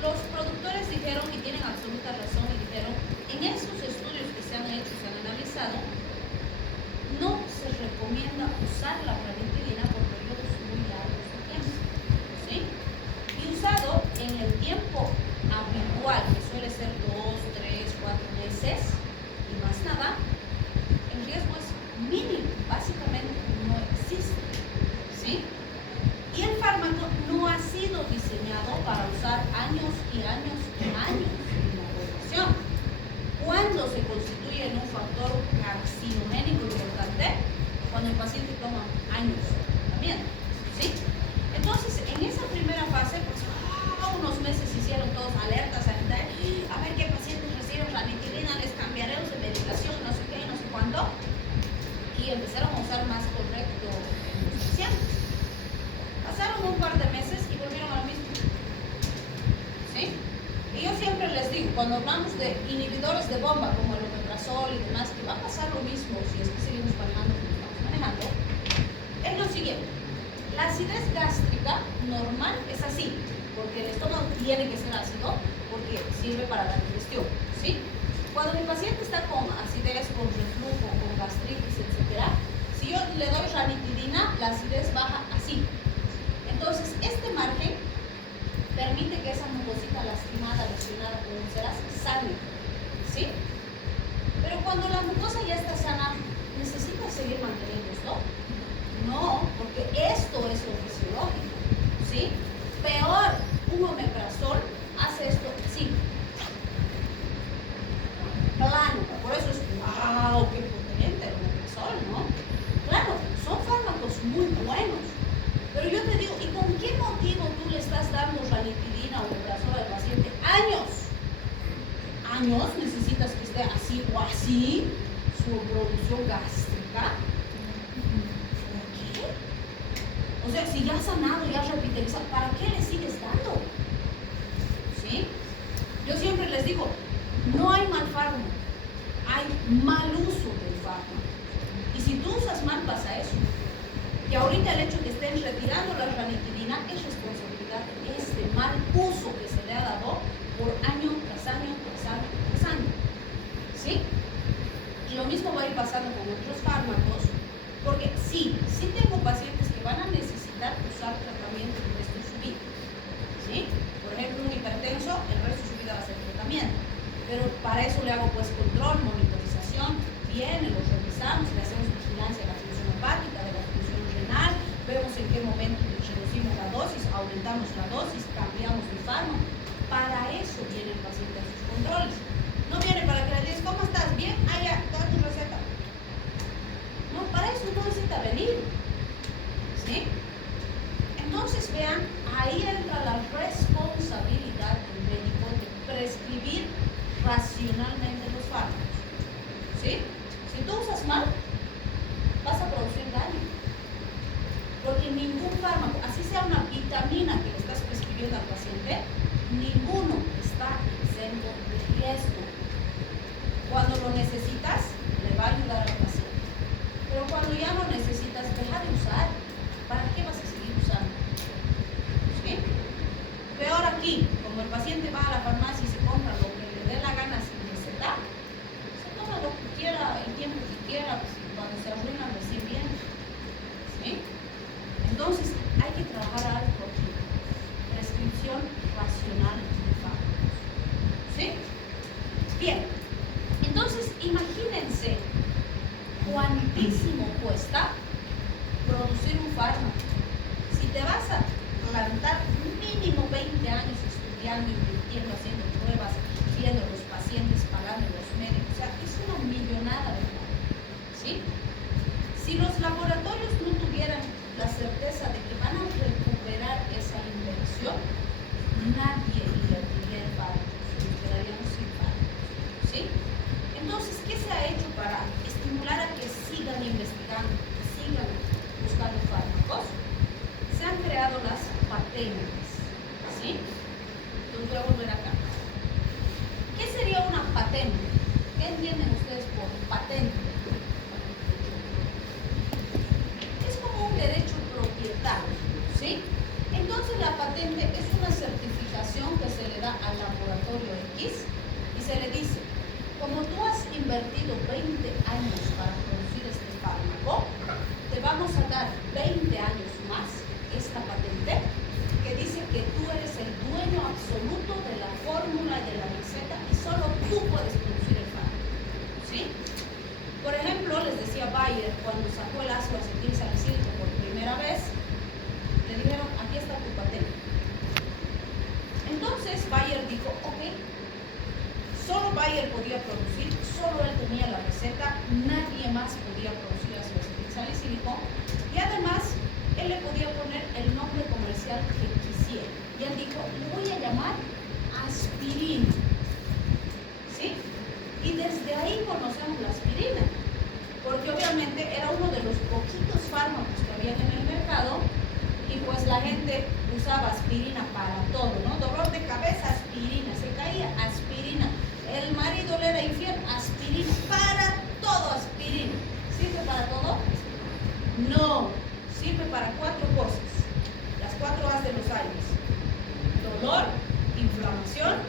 los productores dijeron, y tienen absoluta razón, y dijeron, en esos estudios que se han hecho, se han analizado, no se recomienda usar la ranitidina por periodos muy largos de tiempo, ¿sí? Y usado en el tiempo habitual, que suele ser 2, 3, 4 meses, y más nada, el riesgo es mínimo, básicamente no existe, ¿sí? Y el fármaco no ha sido diseñado para usar años y años y años en la población. ¿Cuándo se constituye en un factor carcinogénico importante? Cuando el paciente toma años también, ¿sí? Entonces, en esa primera fase, pues, unos meses hicieron todos alertas sanitarias, a ver qué pacientes reciben ranitidina, les cambiaremos de medicación, no sé qué, no sé cuánto, y empezaron a usar más correcto en los pacientes. Pasaron un par de meses y volvieron a lo mismo, ¿sí? Y yo siempre les digo, cuando hablamos de inhibidores de bomba como el omeprazol y demás, que va a pasar lo mismo si es que seguimos manejando como estamos manejando, es lo siguiente. La acidez gástrica normal es así, porque el estómago tiene que ser ácido, porque sirve para la digestión, ¿sí? Cuando mi paciente está con acidez, con reflujo, con gastritis, etc., si yo le doy ranitidina, la acidez baja así. Entonces, este margen permite que esa mucosita lastimada, lesionada con úlceras, sane, ¿sí? Pero cuando la mucosa ya está sana, ¿necesita seguir manteniendo esto? No, porque esto es lo fisiológico, ¿sí? Peor, un omeprazol hace esto así, plano, por eso es ¡wow! ¡Qué potente el omeprazol!, ¿no? Claro, son fármacos muy buenos, pero yo te digo, ¿y con qué motivo tú le estás dando ranitidina o omeprazol al paciente? ¡Años! ¿Años necesitas que esté así o así su producción gástrica? ¿Por qué? O sea, si ya ha sanado, ya ha revitalizado, ¿para qué le sigues dando? ¿Sí? Yo siempre les digo, no hay mal fármaco, hay mal uso del fármaco. Y si tú usas mal, pasa eso. Y ahorita el hecho de que estén retirando la ranitidina es responsabilidad de este mal uso que se le ha dado por año tras año, tras año, tras año. ¿Sí? Y lo mismo va a ir pasando con otros fármacos, porque sí tengo pacientes que van a necesitar usar tratamiento el resto de su vida, ¿sí? aumentamos la dosis, cambiamos el fármaco. Para eso viene el paciente a sus controles. No viene para que le digas, ¿cómo estás? ¿Bien? Ah, ya, toda tu receta. No, para eso no necesita venir. ¿Sí? Entonces, vean, ahí entra la responsabilidad del médico de prescribir racionalmente los fármacos. ¿Sí? Si tú usas mal, vas a producir daño. Porque ningún fármaco, así sea una vitamina que le estás prescribiendo al paciente, ninguno está exento de riesgo. Cuando lo necesitas, le va a ayudar al paciente. Pero cuando ya no necesitas, deja de usar. ¿Para qué vas a seguir usando? ¿Sí? Peor aquí, como el paciente va a la farmacia y se compra lo que le dé la gana sin receta, se toma lo que quiera, el tiempo que quiera, pues, cuando se arruina recién bien. ¿Sí? Entonces, hay que trabajar algo aquí. Prescripción racional de fármacos. ¿Sí? Bien. Entonces, imagínense cuantísimo cuesta producir un fármaco. Si te vas a plantar mínimo 20 años estudiando, invirtiendo, haciendo pruebas, viendo los pacientes, pagando los médicos, o sea, es una millonada de plata. ¿Sí? Si los laboratorios no tuvieran la certeza de que van a recuperar esa inversión, nadie invertiría en fármacos, nos quedaríamos sin fármacos. ¿Sí? Entonces, ¿qué se ha hecho para estimular a que sigan investigando, que sigan buscando fármacos? Se han creado las patentes. ¿Sí? Entonces voy a volver acá. ¿Qué sería una patente? ¿Qué entienden ustedes por patente? Es como un derecho propietario, ¿sí? Entonces la patente es una certificación que se le da al laboratorio X y se le dice, como tú has invertido 20 años para producir este fármaco, te vamos a dar 20 años más esta patente que dice que tú eres el dueño absoluto de la fórmula y de la receta y solo tú puedes producir el fármaco. ¿Sí? Por ejemplo, les decía Bayer, cuando sacó el ácido acetilsalicílico por primera vez, le dijeron, aquí está tu patente. Entonces Bayer dijo, ok, solo Bayer podía producir, solo él tenía la receta, nadie más podía producir ácido acetilsalicílico y además él le podía poner el nombre comercial que quisiera. Y él dijo, le voy a llamar aspirina. ¿Sí? Y desde ahí conocemos la aspirina, porque obviamente era uno de los poquitos fármacos que habían en el mercado y pues la gente usaba aspirina para todo, ¿no? Dolor de cabeza, aspirina, se caía, aspirina. El marido le era infiel, aspirina, para todo aspirina. ¿Sirve para todo? No, sirve para 4 cosas, las 4 A's de los aires: dolor, inflamación,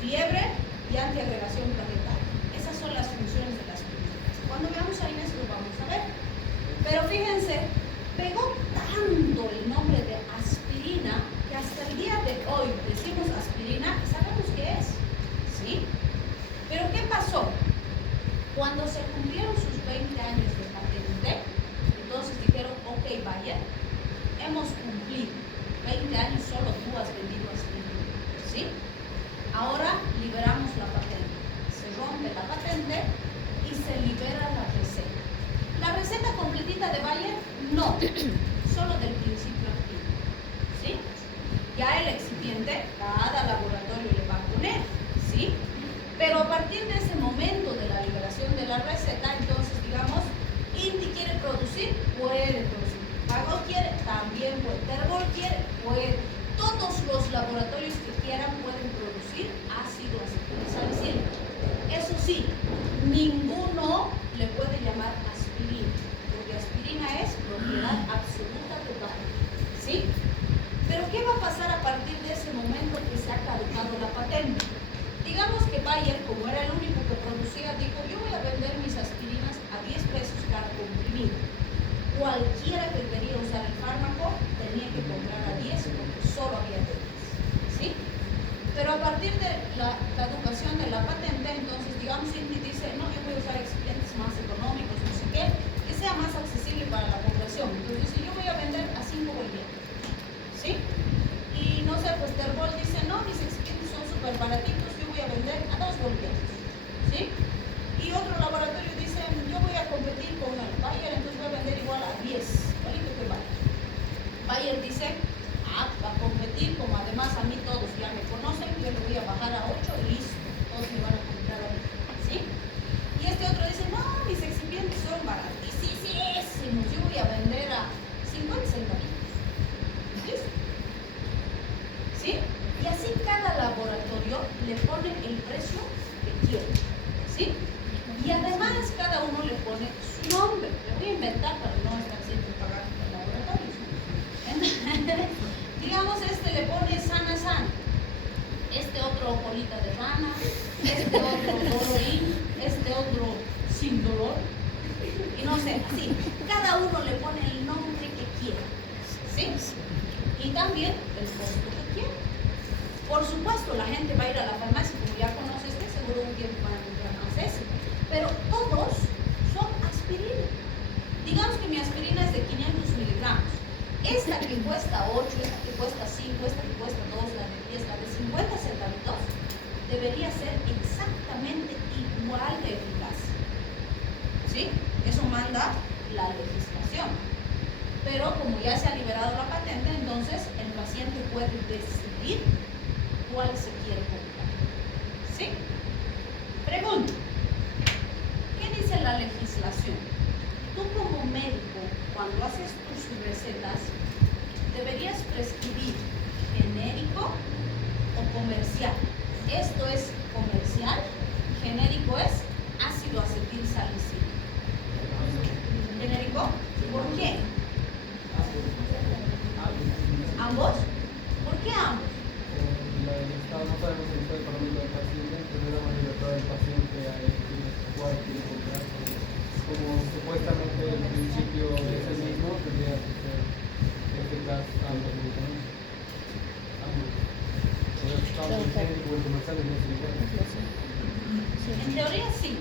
fiebre y antiagregación plaquetaria. Esas son las funciones de la aspirina. Cuando veamos a Inés lo vamos a ver. Pero fíjense, pegó tanto el nombre de aspirina que hasta el día de hoy decimos aspirina y sabemos qué es. ¿Sí? Pero ¿qué pasó? Cuando se cumplieron sus 20 años de patente, entonces dijeron, ok, Bayer, hemos cumplido 20 años, solo tú has vendido aspirina. ¿Sí? Ahora liberamos la patente. Se rompe la patente y se libera la receta. ¿La receta completita de Bayer? No, solo del principio activo. ¿Sí? Ya el excipiente, cada laboratorio le va a poner. ¿Sí? Pero a partir de ese momento de la liberación de la receta, entonces digamos, Inti quiere producir, puede producir. Pagol quiere, también puede. Terbol quiere, puede. Todos los laboratorios que quieran pueden producir ácido acetilsalicílico. Eso sí, ninguno le puede llamar aspirina, porque aspirina es propiedad absoluta de Bayer. ¿Sí? Pero ¿qué va a pasar a partir de ese momento que se ha caducado la patente? Digamos que Bayer, como era el único que producía, dijo, yo voy a vender mis aspirinas a 10 pesos cada comprimido. Cualquiera que quería usar el fármaco tenía que comprar a 10 porque solo había 10. ¿Sí? Pero a partir de la caducación de la patente, entonces digamos, Inti dice, no, yo voy a usar excipientes más económicos, no sé qué, que sea más accesible para la población. Entonces dice, yo voy a vender a 5 bolivianos. ¿Sí? cambien el costo que quieren. Por supuesto, la gente va a ir a la farmacia, como ya conoces, seguro un tiempo van a comprar más ese. Pero todos son aspirina. Digamos que mi aspirina es de 500 miligramos. Esta que cuesta 8, esta que cuesta 5, esta que cuesta 2, la de 10, la de 50 centavitos, debería ser exactamente igual de eficaz. ¿Sí? Eso manda la legislación. Pero como ya se ha liberado la patente, entonces el paciente puede decidir cuál se quiere comprar. ¿Sí? Pregunta. ¿Qué dice la legislación? Tú como médico, cuando haces tus recetas, deberías prescribir genérico o comercial. Esto es comercial, genérico es ácido acetil salicílico. ¿Genérico? ¿Por qué? ¿Ambos? ¿Por qué ambos? No sabemos el estado económico del paciente, pero la mayoría del paciente a elegir cuál quiere comprar. Como supuestamente el principio es el mismo, tendría que ser eficaz ambos medicamentos. Ambos. O sea, tanto el genérico o el comercial es muy diferente. En teoría sí.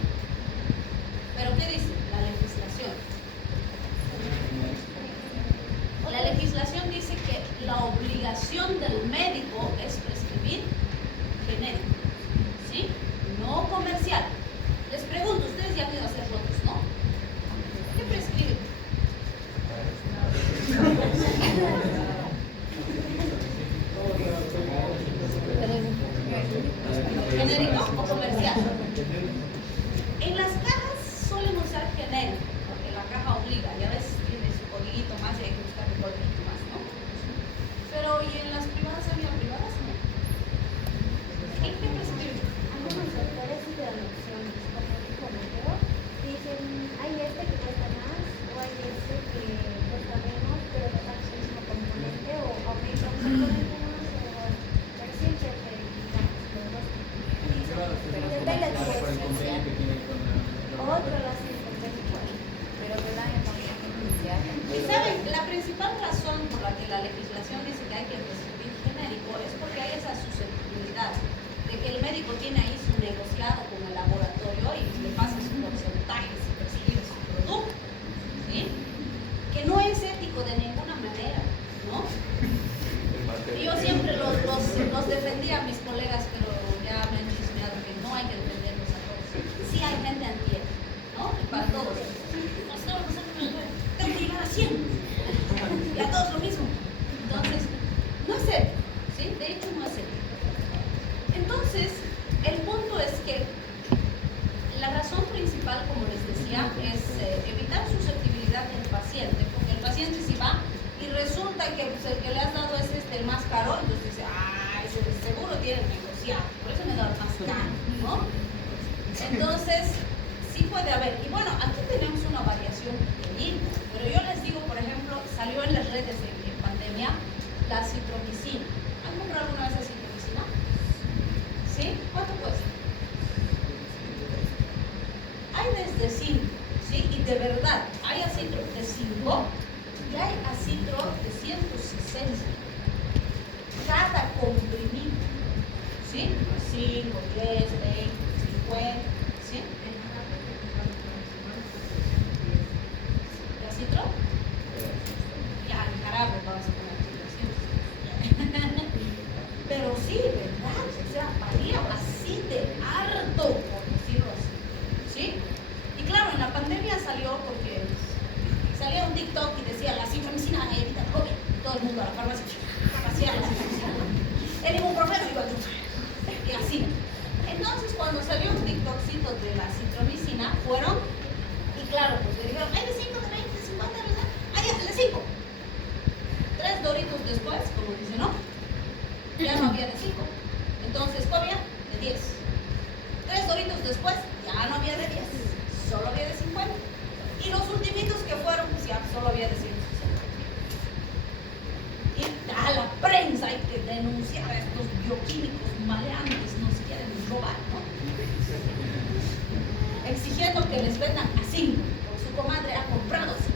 ¿Pero qué dice la legislación? La legislación dice que la obligación del médico es prescribir genérico, ¿sí? No comercial. Les pregunto, ustedes ya han ido a hacer fotos, ¿no? ¿Qué prescriben? ¿Genérico o comercial? En las cajas suelen usar genérico, porque la caja obliga, ya ves, tiene su codiguito más y hay que buscar el codiguito más, ¿no? Pero ¿y en las privadas había privadas? ¿No? ¿En qué prescriben? Algunos doctores sí te dan opciones, como dijo Mateo, dicen, hay este que cuesta más, o hay este que cuesta menos, pero te da el mismo componente, o aumenta un componente más, pero siempre te quitamos los dos. Depende de tu Por el convenio que tiene con la Otro lo hace igual. Pero te dan el paciente inicial. Y saben, la principal razón por la que la legislación dice que hay que prescribir genérico es porque hay esa susceptibilidad de que el médico tiene ahí su negociado con el laboratorio y le pasa su porcentaje si prescribe su producto, ¿sí? Que no es ético de ninguna manera, ¿no? Y yo siempre los defendía a mis colegas, pero ya me han chismeado que no hay que defenderlos a todos. Sí hay gente antiética, ¿no? Y para todos. Tengo que llegar a 100. Y a todos lo mismo. Entonces, no es ético, ¿sí? De hecho, no es ético. Entonces, el punto es que la razón principal, como les decía, es evitar susceptibilidad del paciente, porque el paciente si va y resulta que pues, el que le has dado es el más caro, entonces dice, ese de seguro tiene negociado, por eso me da el más caro, ¿no? Entonces, sí puede haber, y bueno, aquí tenemos una variación pequeñita, pero yo les digo, por ejemplo, salió en las redes en pandemia la citromicina. ¿Han comprado alguna vez la citromicina? ¿Sí? ¿Cuánto cuesta? Hay desde 5, ¿sí? Y de verdad, hay acitro de 5 y hay acitro de 160. Cada comprimido, ¿sí? 5, 10, 20, 50, ¿sí? ¿De acitro? Ya, el jarabe vamos a poner aquí, pero sí, ¿verdad? O sea, varía así de harto, por decirlo así, ¿sí? Y claro, en la pandemia salió porque salía un TikTok y decía la citromicina evita el COVID. Todo el mundo a la farmacia, farmacia, la citromicina. El ibuprofeno igual, y así. Entonces, cuando salió un TikTokcito de la citromicina, fueron, y claro, pues le dijeron, hay de 5, de 20, de 50, ¿verdad? Hay de 5. 3 doritos después, como dice, ¿no? Ya no había de 5. Entonces, ¿cuál había? De 10. 3 doritos después, ya no había de 10. Solo había de 50. Y los ultimitos que fueron, pues ya solo había de 160. Y a la prensa hay que denunciar a estos bioquímicos maleantes, nos quieren robar, ¿no? Exigiendo que les vendan a 5, porque su comadre ha comprado 5.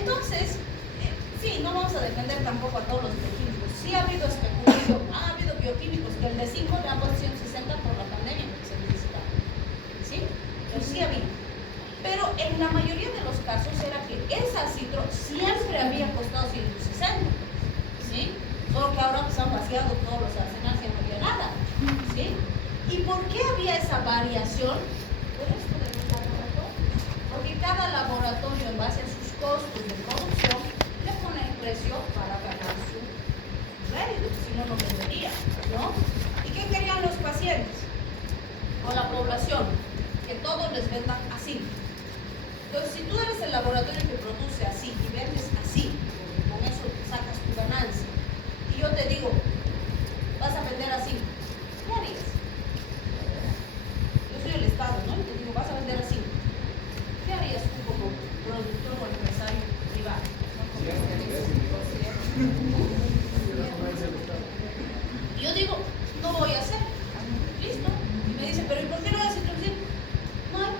Entonces, Sí, no vamos a defender tampoco a todos los bioquímicos. Sí ha habido especulación, ha habido bioquímicos que el de 5 le han puesto 160 por la pandemia que se necesitaba. ¿Sí? Pero sí ha habido. Pero en la mayoría de los casos era que esa citro siempre había costado 160. ¿Sí? Solo que ahora se han vaciado todos los arsenales y no había nada. ¿Sí? ¿Y por qué había esa variación? Por esto de los laboratorios. Porque cada laboratorio, en base a sus costos de producción, le pone el precio para ganar su rédito, si no, no vendería, ¿no? ¿Y qué querían los pacientes? O la población, que todos les vendan así. Entonces, si tú eres el laboratorio que produce así y vendes así, con eso sacas tu ganancia, y yo te digo, vas a vender así, ¿qué harías? Yo soy el Estado, ¿no? Y te digo, vas a vender así. ¿Qué harías tú como productor o empresario privado? Y yo digo, no voy a hacer. Listo. Y me dice, pero ¿y por qué no vas a introducir? No hay.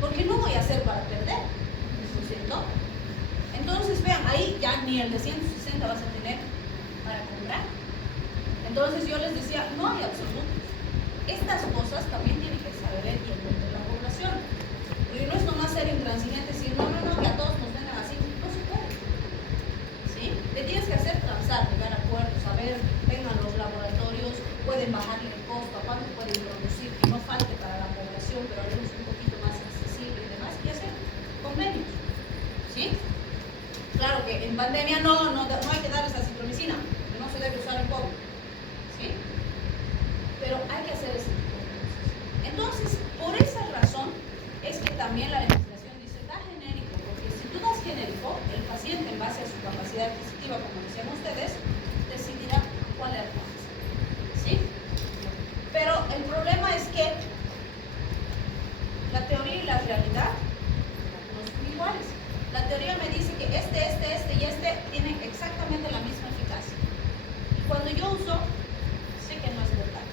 Porque no voy a hacer para perder. ¿No es cierto? Entonces, vean, ahí ya ni el de 160 vas a tener para comprar. Entonces yo les decía, no hay absolutos. Estas cosas también tienen que saber y entender la población. Porque no es nomás ser intransigente, decir, no, que a todos nos vengan así. No se puede. ¿Sí? Te tienes que hacer transar, llegar a acuerdos, saber, vengan los laboratorios, pueden bajarle el costo, a cuánto pueden producir, que no falte para la población, pero haremos un poquito más accesible y demás, y hacer convenios. ¿Sí? Claro que en pandemia no hay que darles acitromicina, que no se debe usar en COVID. ¿Sí? Pero hay que hacer ese tipo de cosas. Entonces, por esa razón es que también la legislación dice, da genérico, porque si tú das genérico, el paciente en base a su capacidad adquisitiva, como decían ustedes, decidirá cuál le alcanza. ¿Sí? Pero el problema es que la teoría y la realidad no son iguales. La teoría me dice que este y este tienen exactamente la misma eficacia. Y cuando yo uso, sé que no es verdad.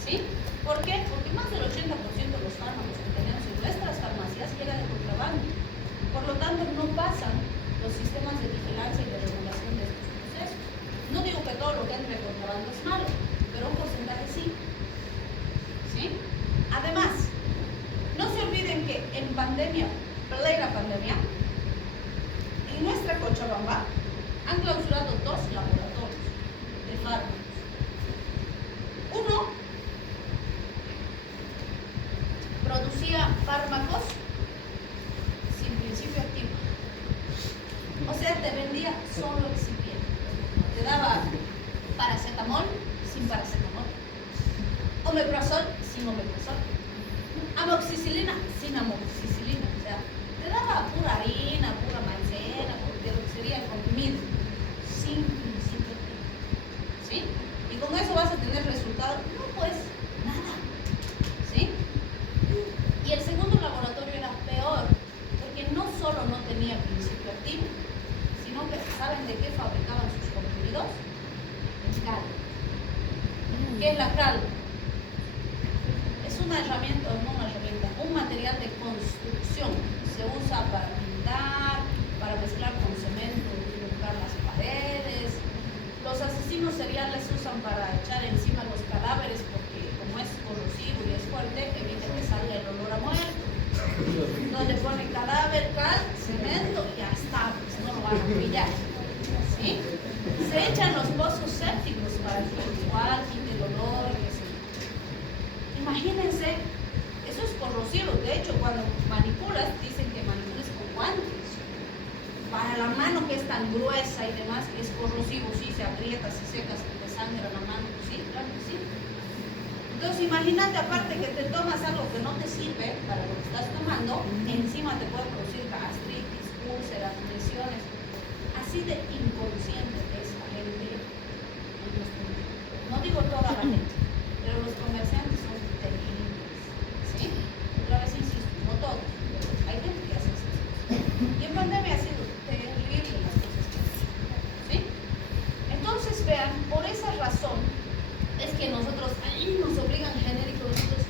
¿Sí? ¿Por qué? Porque más del 80% de los fármacos que tenemos en nuestras farmacias llegan de contrabando. Por lo tanto, no pasan los sistemas de vigilancia y de regulación de estos procesos. No digo que todo lo que entre de contrabando es malo, pero un porcentaje sí. ¿Sí? Además, no se olviden que en pandemia, plena pandemia, en nuestra Cochabamba han clausurado 2 laboratorios de fármacos. Uno producía fármacos sin principio activo. O sea, te vendía solo excipiente. Te daba paracetamol sin paracetamol, omeprazol sin omeprazol, amoxicilina sin amoxicilina. O sea, te daba pura harina, pura maicena, de lo que sería el comprimido, sin principio activo. ¿Sí? Y con eso vas a tener resultados. No, pues, nada. ¿Sí? Y el segundo laboratorio era peor, porque no solo no tenía principio activo, sino que ¿saben de qué fabricaban sus comprimidos? De cal. ¿Qué es la cal? Es una herramienta, no una herramienta, un material de construcción. Se usa para pintar, para mezclar con cemento y dibujar las paredes. Los asesinos seriales usan para echar encima los cadáveres porque como es corrosivo y es fuerte, evita que salga el olor a muerto. Entonces le ponen cadáver, cal, cemento y ya está, pues no lo van a brillar. ¿Sí? Se echan los pozos sépticos para que igual quite el olor, que se... Imagínense, eso es corrosivo. De hecho, cuando manipulas, dicen que manipules con guantes. Para la mano que es tan gruesa y demás, es corrosivo, sí, se aprieta, se seca, se te sangra la mano, pues sí, claro que sí. Entonces imagínate, aparte que te tomas algo que no te sirve para lo que estás tomando, encima te puede producir gastritis, úlceras, lesiones. Así de inconsciente es la gente. No digo toda la gente, pero los comerciantes son terribles. ¿Sí? Otra vez insisto, no todos, pero hay gente que hace eso. Y en pandemia ha sido terrible las cosas que han hecho. ¿Sí? Entonces vean, por esa razón es que nosotros ahí nos obligan genéricos, nosotros,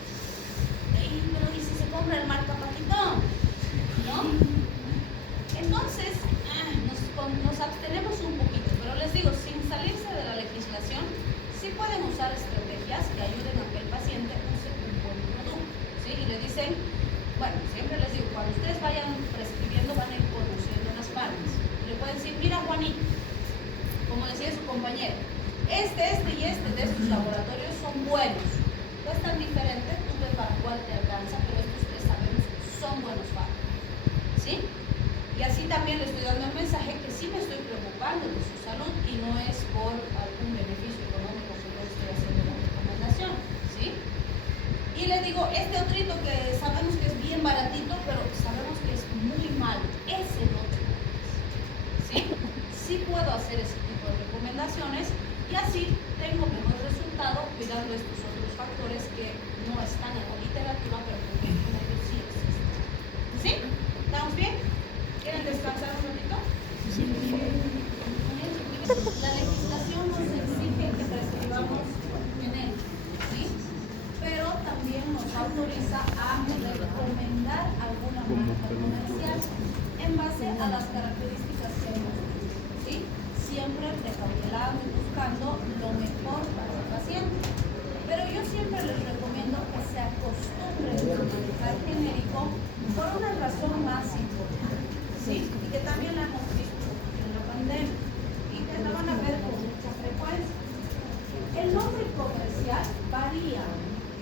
pero ¿y si se compra el marca Paquitón? ¿No? nos abstenemos un poquito, pero les digo, sin salirse de la legislación, sí pueden usar estrategias que ayuden a que el paciente use un buen producto, ¿sí? Y le dicen, bueno, siempre les digo, cuando ustedes vayan prescribiendo van a ir conociendo las partes. Le pueden decir, mira Juanito, como decía su compañero, este y este de estos laboratorios son buenos. No es tan diferente, tú ves para cuál te alcanza, pero estos tres sabemos que son buenos fármacos, ¿sí? Y así también le estoy dando el mensaje que sí me estoy preocupando de su salud y no es por algún beneficio económico que yo estoy haciendo la recomendación, ¿sí? Y le digo, este otrito que sabemos que es bien baratito, pero sabemos que es muy malo, ese no te compres, ¿sí? Sí puedo hacer ese tipo de recomendaciones y así tengo mejor resultado cuidando estos otros factores que no están en la literatura, pero que con ellos sí existen. ¿Sí? ¿Estamos bien? ¿Quieren descansar un ratito? La legislación nos exige que prescribamos genéricos, ¿sí? Pero también nos autoriza a recomendar alguna marca comercial en base a las características que hemos visto, ¿sí? Siempre precautelando y buscando lo mejor para el paciente. Pero yo siempre les recomiendo que se acostumbren a manejar genérico por una razón más importante, ¿sí? Y que también la hemos visto en la pandemia y que la van a ver con mucha frecuencia. El nombre comercial varía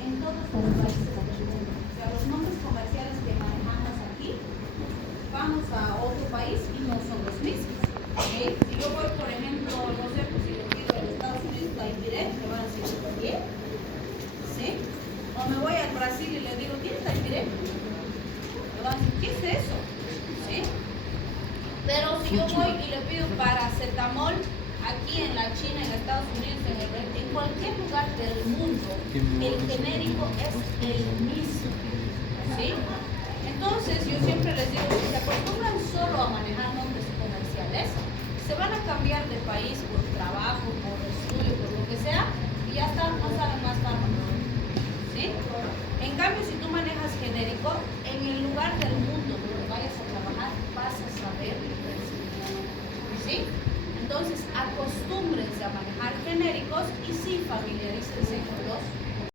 en todos los países del mundo. O sea, los nombres comerciales que manejamos aquí, vamos a otro país y no son los mismos. ¿Okay? Si yo voy, por ejemplo, no sé, pues si le pido a los Estados Unidos Taipiré, me van a decir Taipiré, ¿sí? O me voy al Brasil y le digo, ¿tienes Taipiré? Me van a decir, ¿qué es eso? ¿Sí? Pero si yo voy y le pido paracetamol, aquí en la China, en Estados Unidos, en cualquier lugar del mundo, el genérico es el mismo, ¿sí? Entonces, yo siempre les digo, si se acostumbran solo a manejar nombres comerciales, se van a cambiar de país por trabajo, por estudio, por lo que sea, y ya está, no saben más fármacos, ¿sí? En cambio, si tú manejas genérico, en el lugar del mundo donde vayas a trabajar, vas a saber diferenciar, ¿sí? Entonces, acostúmbrense a manejar genéricos y sí familiarícense con los